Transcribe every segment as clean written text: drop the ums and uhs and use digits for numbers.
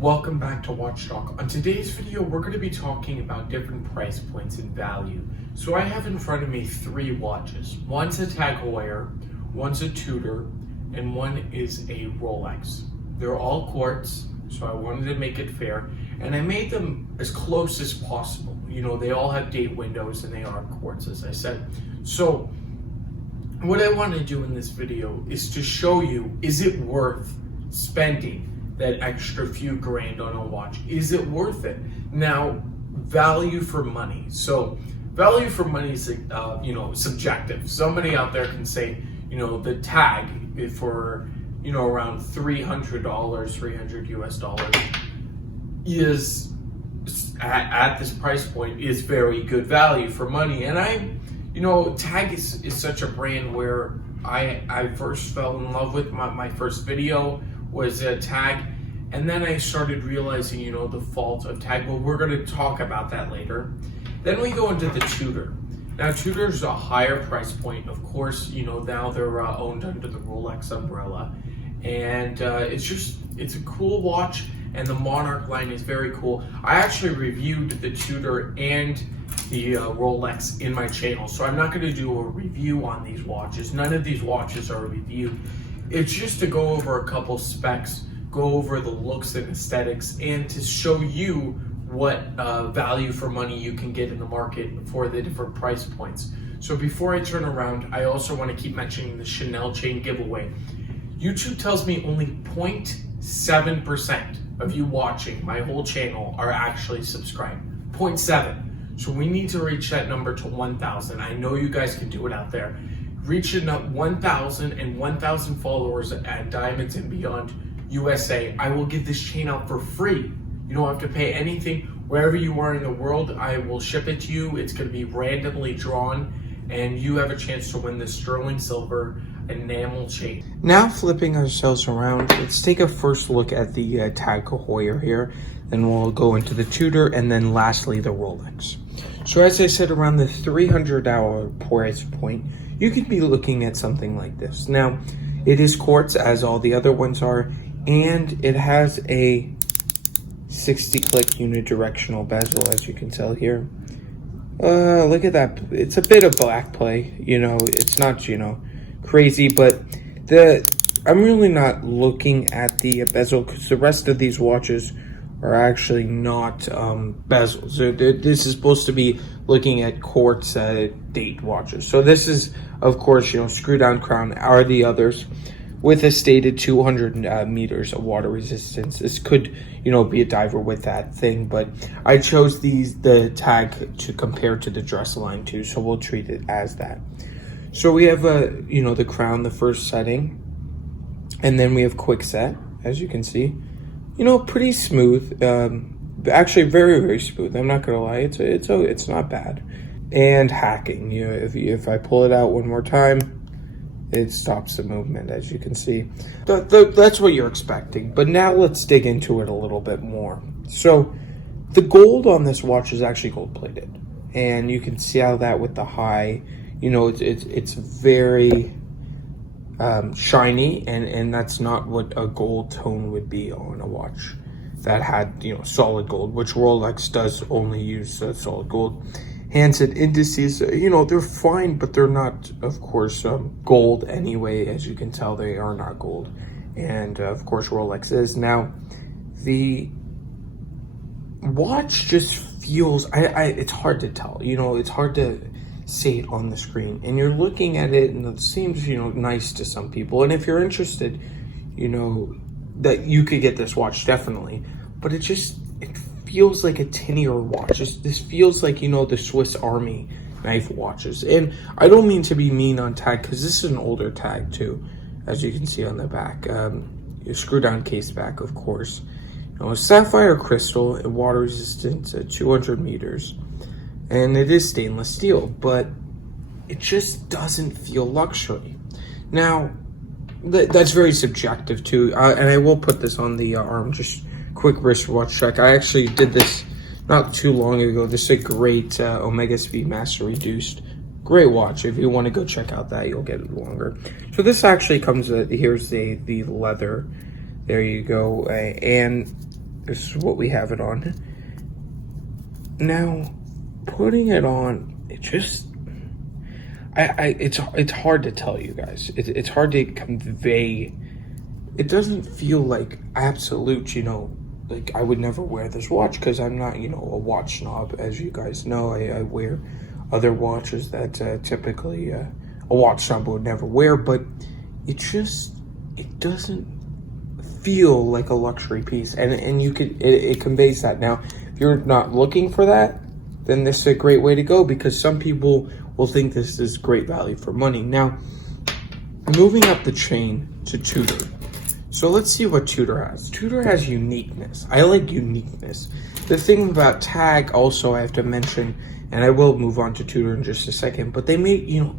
Welcome back to Watch Talk. On today's video, we're going to be talking about different price points and value. So I have in front of me three watches. One's a Tag Heuer, one's a Tudor, and one is a Rolex. They're all quartz, so I wanted to make it fair. And I made them as close as possible. You know, they all have date windows and they are quartz, as I said. So what I want to do in this video is to show you, is it worth spending that extra few grand on a watch? Is it worth it? Now, value for money. So value for money is, subjective. Somebody out there can say, the tag for, around $300, 300 US dollars is at this price point is very good value for money. And Tag is such a brand where I first fell in love with. My first video was a Tag, and then I started realizing, the fault of Tag. Well, we're going to talk about that later. Then we go into the Tudor. Now, Tudor's a higher price point. Of course, now they're owned under the Rolex umbrella, and it's a cool watch, and the Monarch line is very cool. I actually reviewed the Tudor and the Rolex in my channel, so I'm not going to do a review on these watches. None of these watches are reviewed. It's just to go over a couple specs, go over the looks and aesthetics, and to show you what value for money you can get in the market for the different price points. So before I turn around, I also want to keep mentioning the Chanel chain giveaway. YouTube tells me only 0.7% of you watching my whole channel are actually subscribed. 0.7. So we need to reach that number to 1,000. I know you guys can do it out there. Reaching up 1,000 and 1,000 followers at Diamonds and Beyond USA, I will give this chain out for free. You don't have to pay anything. Wherever you are in the world, I will ship it to you. It's going to be randomly drawn, and you have a chance to win the sterling silver enamel chain. Now flipping ourselves around, let's take a first look at the Tag Heuer here. Then we'll go into the Tudor, and then lastly the Rolex. So as I said, around the $300 price point, you could be looking at something like this. Now, it is quartz, as all the other ones are, and it has a 60-click unidirectional bezel, as you can tell here. Look at that. It's a bit of black play. It's not, crazy, but I'm really not looking at the bezel, because the rest of these watches are actually not bezels. So this is supposed to be looking at quartz date watches. So this is, of course, screw down crown are the others with a stated 200 meters of water resistance. This could, be a diver with that thing, but I chose the Tag to compare to the dress line too, so we'll treat it as that. So we have, the crown, the first setting, and then we have quick set, as you can see. Pretty smooth. Actually, very, very smooth. I'm not gonna lie. It's not bad. And hacking. If I pull it out one more time, it stops the movement, as you can see. That's what you're expecting. But now let's dig into it a little bit more. So the gold on this watch is actually gold plated, and you can see how that with the high. It's very shiny, and that's not what a gold tone would be on a watch that had solid gold, which Rolex does only use solid gold. Handset indices, they're fine, but they're not, of course, gold anyway. As you can tell, they are not gold, and of course Rolex is. Now the watch just feels, it's hard to tell, it's hard to say it on the screen, and you're looking at it and it seems nice to some people, and if you're interested, that you could get this watch, definitely. But it feels like a tinier watch. This feels like the Swiss Army knife watches. And I don't mean to be mean on Tag, because this is an older Tag too, as you can see on the back. Your screw down case back, of course. Sapphire crystal and water resistance at 200 meters. And it is stainless steel, but it just doesn't feel luxury. Now, that's very subjective too, and I will put this on the arm, just quick wristwatch check. I actually did this not too long ago. This is a great Omega Speedmaster Reduced. Great watch. If you want to go check out that, you'll get it longer. So this actually comes, here's the leather. There you go. And This is what we have it on. Now, putting it on, it just, it's hard to tell you guys. It's hard to convey. It doesn't feel like absolute, like I would never wear this watch because I'm not, a watch snob, as you guys know. I wear other watches that typically a watch snob would never wear, but it doesn't feel like a luxury piece, and it conveys that. Now, if you're not looking for that, then this is a great way to go, because some people will think this is great value for money. Now, moving up the chain to Tudor. So let's see what Tudor has. Tudor has uniqueness. I like uniqueness. The thing about Tag also I have to mention, and I will move on to Tudor in just a second, but they make, you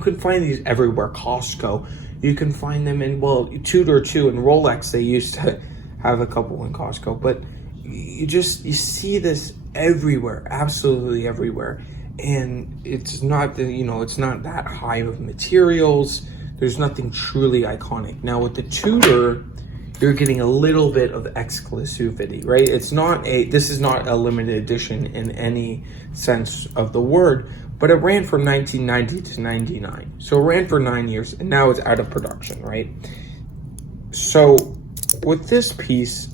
can find these everywhere. Costco, you can find them in, Tudor too, and Rolex, they used to have a couple in Costco, but you see this everywhere, absolutely everywhere. And it's not it's not that high of materials. There's nothing truly iconic. Now with the Tudor, you're getting a little bit of exclusivity, right? This is not a limited edition in any sense of the word, but it ran from 1990 to 99. So it ran for 9 years, and now it's out of production, right? So with this piece,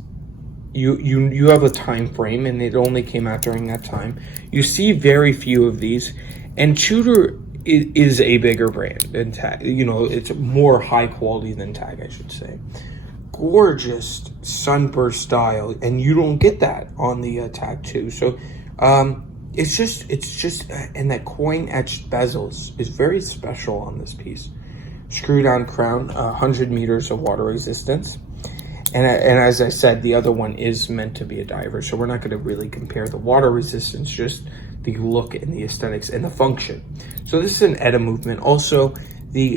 you have a time frame, and it only came out during that time. You see very few of these, and Tudor is a bigger brand than Tag. It's more high quality than Tag, I should say. Gorgeous sunburst style, and you don't get that on the Tag 2. So it's just and that coin etched bezels is very special on this piece. Screw down crown, 100 meters of water resistance. And as I said, the other one is meant to be a diver, so we're not going to really compare the water resistance, just the look and the aesthetics and the function. So this is an ETA movement. Also,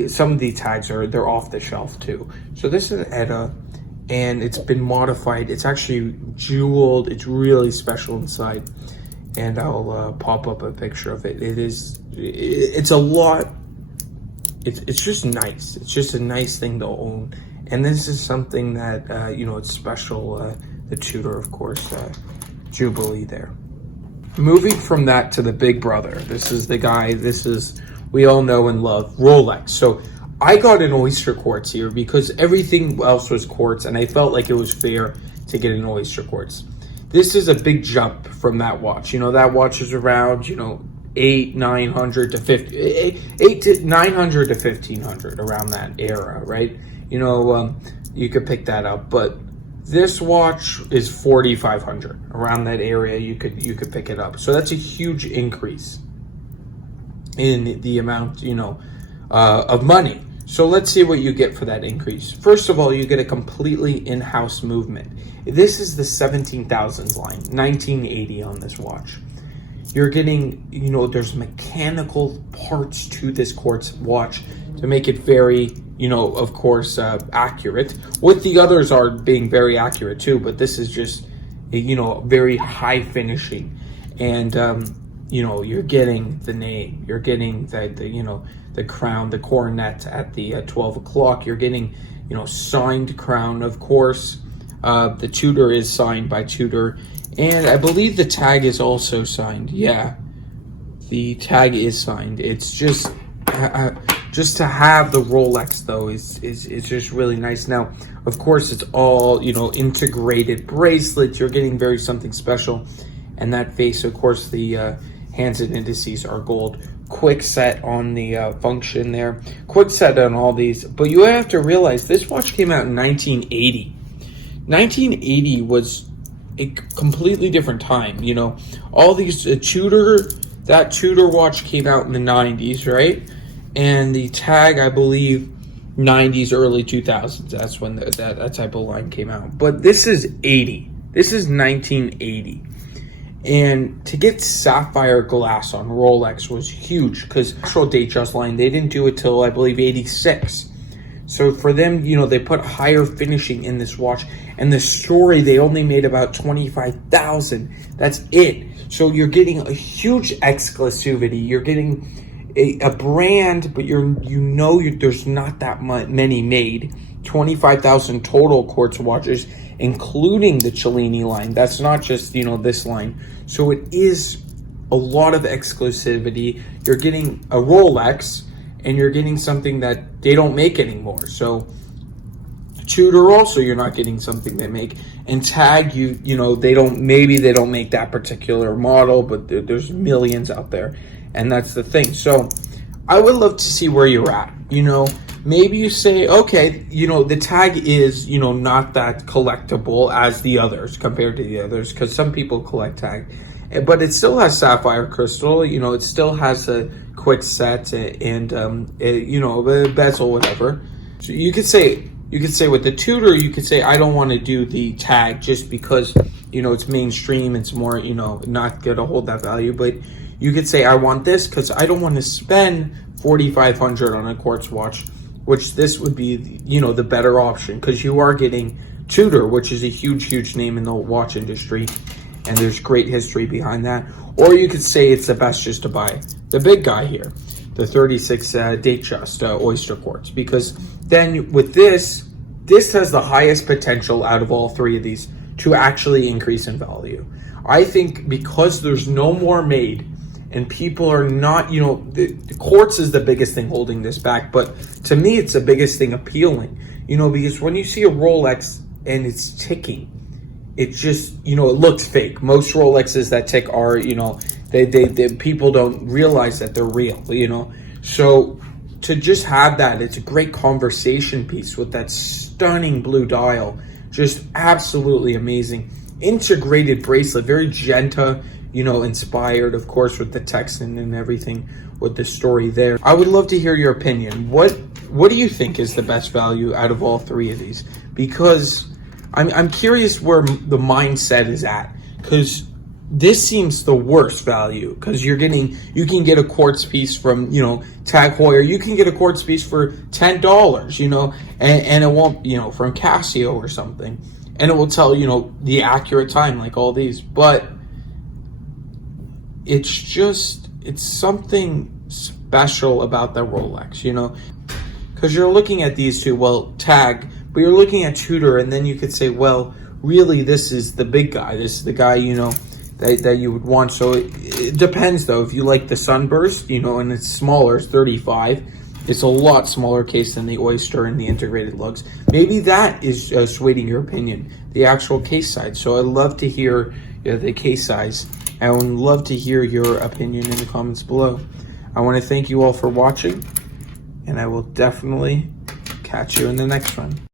some of the tags they're off the shelf too. So this is an ETA, and it's been modified. It's actually jeweled. It's really special inside, and I'll pop up a picture of it. It's a lot. It's just nice. It's just a nice thing to own. And this is something that, it's special. The Tudor, of course, Jubilee there. Moving from that to the big brother. This is the guy, we all know and love, Rolex. So I got an Oysterquartz here because everything else was quartz, and I felt like it was fair to get an Oysterquartz. This is a big jump from that watch. That watch is around, $900 to $1,500 around that era, right? You could pick that up, but this watch is $4,500 around that area. You could pick it up, so that's a huge increase in the amount of money. So let's see what you get for that increase. First of all, you get a completely in-house movement. This is the 17,000s line, 1980 on this watch. You're getting, there's mechanical parts to this quartz watch to make it very, of course, accurate. What the others are being very accurate too, but this is just, very high finishing. And, you're getting the name, you're getting the crown, the coronet at the 12 o'clock. You're getting, signed crown, of course. The Tudor is signed by Tudor. And I believe the tag is also signed. Yeah, the tag is signed. It's just to have the Rolex though is just really nice. Now, of course, it's all integrated bracelets. You're getting something special, and that face, of course, the hands and indices are gold. Quick set on the function there. Quick set on all these, but you have to realize this watch came out in 1980. 1980 was a completely different time. All these that Tudor watch came out in the 90s, right? And the Tag, I believe, 90s, early 2000s. That's when that type of line came out. But this is 80. This is 1980. And to get sapphire glass on Rolex was huge, because actual Datejust line, they didn't do it till, I believe, 86. So for them, they put higher finishing in this watch. And the story, they only made about 25,000. That's it. So you're getting a huge exclusivity. You're getting a brand, but there's not that many made. 25,000 total quartz watches. including the Cellini line. That's not just, you know, this line. So it is a lot of exclusivity. You're getting a Rolex, and you're getting something that they don't make anymore. So Tudor also, you're not getting something they make. And Tag, you know, maybe they don't make that particular model, but there's millions out there, and that's the thing. So I would love to see where you're at. You know, maybe you say, okay, you know, the Tag is, you know, not that collectible as the others compared to the others, because some people collect Tag, but it still has sapphire crystal. You know, it still has a quick set and you know, a bezel, whatever. So you could say with the Tudor, you could say, I don't want to do the Tag just because, you know, it's mainstream, it's more, you know, not going to hold that value. But you could say, I want this because I don't want to spend $4,500 on a quartz watch, which this would be, you know, the better option, because you are getting Tudor, which is a huge name in the watch industry, and there's great history behind that. Or you could say it's the best just to buy the big guy here, the 36 Datejust Oysterquartz, because then with this has the highest potential out of all three of these to actually increase in value. I think because there's no more made, and people are not, you know, the quartz is the biggest thing holding this back, but to me it's the biggest thing appealing, you know, because when you see a Rolex and it's ticking, it just, you know, it looks fake. Most Rolexes that tick are, you know, they people don't realize that they're real, you know. So to just have that, it's a great conversation piece with that stunning blue dial, just absolutely amazing. Integrated bracelet, very Genta, you know, inspired, of course, with the Texan and everything with the story there. I would love to hear your opinion. What do you think is the best value out of all three of these? Because I'm curious where the mindset is at, because this seems the worst value, because you can get a quartz piece from, you know, Tag Heuer. You can get a quartz piece for $10, you know, and it won't, you know, from Casio or something, and it will tell, you know, the accurate time like all these. But it's something special about the Rolex, you know, because you're looking at these two, well, Tag, but you're looking at Tudor, and then you could say, well, really, this is the big guy. This is the guy, you know, that you would want. So it depends, though. If you like the Sunburst, you know, and it's smaller, it's 35. It's a lot smaller case than the Oyster and the integrated lugs. Maybe that is swaying your opinion, the actual case size. So I'd love to hear, you know, the case size. I would love to hear your opinion in the comments below. I want to thank you all for watching, and I will definitely catch you in the next one.